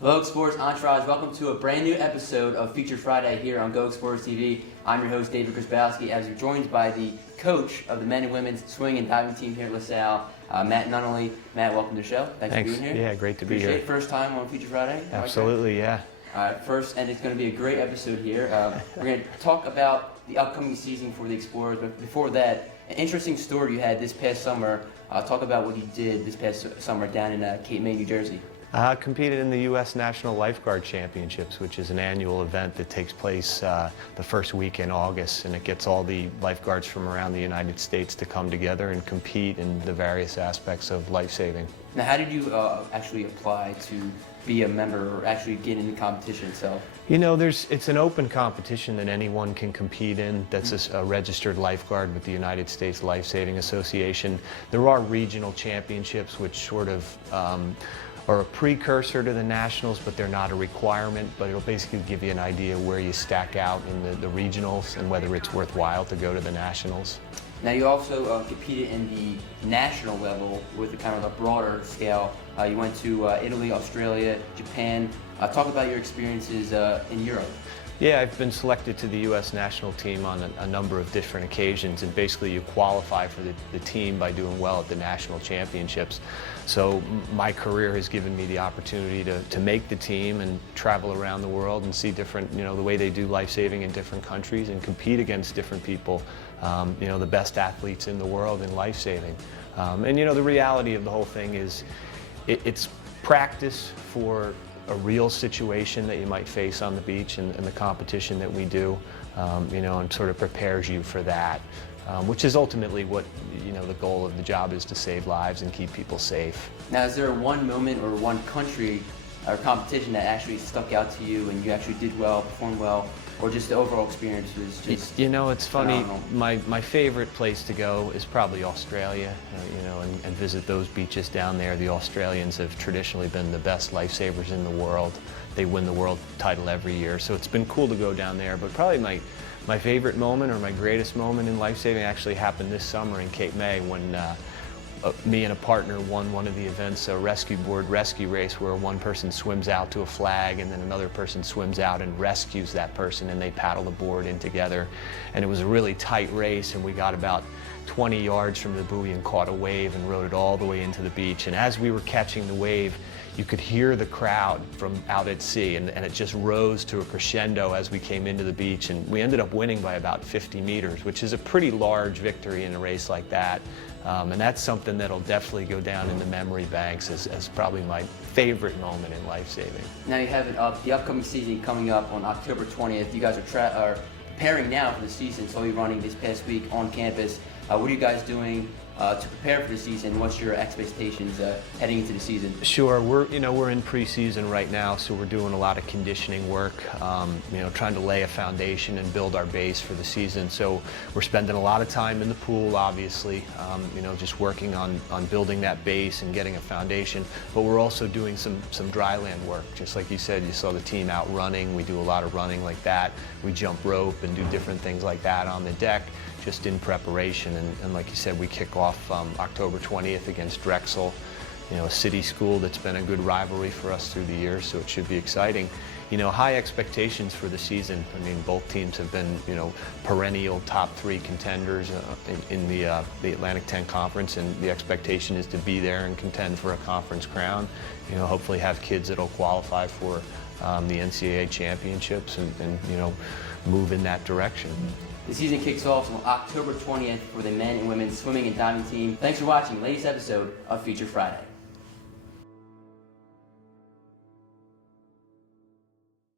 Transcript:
Hello, Sports Entourage. Welcome to a brand new episode of Feature Friday here on Go Sports TV. I'm your host, David Krasbowski, as we're joined by the coach of the men and women's swimming and diving team here at LaSalle, Matt Nunnally. Matt, welcome to the show. Thanks for being here. Yeah, great to be here. Appreciate it. First time on Feature Friday. Absolutely, yeah. All right, first, and it's going to be a great episode here. We're going to talk about the upcoming season for the Explorers, but before that, an interesting story you had this past summer. Talk about what you did this past summer down in Cape May, New Jersey. I competed in the U.S. National Lifeguard Championships, which is an annual event that takes place the first week in August, and it gets all the lifeguards from around the United States to come together and compete in the various aspects of life-saving. Now, how did you actually apply to be a member or actually get in the competition itself? You know, it's an open competition that anyone can compete in. That's a registered lifeguard with the United States Life Saving Association. There are regional championships which sort of are a precursor to the nationals, but they're not a requirement, but it'll basically give you an idea where you stack out in the regionals and whether it's worthwhile to go to the nationals. Now, you also competed in the national level with a kind of a broader scale. You went to Italy, Australia, Japan. Talk about your experiences in Europe. Yeah, I've been selected to the U.S. national team on a number of different occasions, and basically you qualify for the team by doing well at the national championships. So my career has given me the opportunity to make the team and travel around the world and see different, the way they do life-saving in different countries and compete against different people, the best athletes in the world in life-saving. And the reality of the whole thing is it's practice for a real situation that you might face on the beach and the competition that we do, and sort of prepares you for that, which is ultimately what, the goal of the job is, to save lives and keep people safe. Now, is there one moment or one country or competition that actually stuck out to you and you actually did well, performed well, or just the overall experience was just it's funny, phenomenal? my favorite place to go is probably Australia, and visit those beaches down there. The Australians have traditionally been the best lifesavers in the world. They win the world title every year, so it's been cool to go down there. But probably my favorite moment, or my greatest moment in lifesaving, actually happened this summer in Cape May when me and a partner won one of the events, a rescue board rescue race, where one person swims out to a flag and then another person swims out and rescues that person, and they paddle the board in together. And it was a really tight race, and we got about 20 yards from the buoy and caught a wave and rode it all the way into the beach. And as we were catching the wave, you could hear the crowd from out at sea, and it just rose to a crescendo as we came into the beach, and we ended up winning by about 50 meters, which is a pretty large victory in a race like that. And that's something that'll definitely go down in the memory banks as probably my favorite moment in life-saving. Now, you have the upcoming season coming up on October 20th. You guys are preparing now for the season, so you're running this past week on campus. What are you guys doing to prepare for the season? What's your expectations heading into the season? Sure, we're in preseason right now, so we're doing a lot of conditioning work, trying to lay a foundation and build our base for the season. So we're spending a lot of time in the pool, obviously, just working on building that base and getting a foundation. But we're also doing some dry land work. Just like you said, you saw the team out running. We do a lot of running like that. We jump rope and do different things like that on the deck, just in preparation. And like you said, we kick off October 20th against Drexel, a city school that's been a good rivalry for us through the years, so it should be exciting. High expectations for the season. I mean, both teams have been, perennial top 3 contenders in the Atlantic 10 Conference, and the expectation is to be there and contend for a conference crown. Hopefully have kids that'll qualify for the NCAA championships and move in that direction. The season kicks off on October 20th for the men and women's swimming and diving team. Thanks for watching the latest episode of Feature Friday.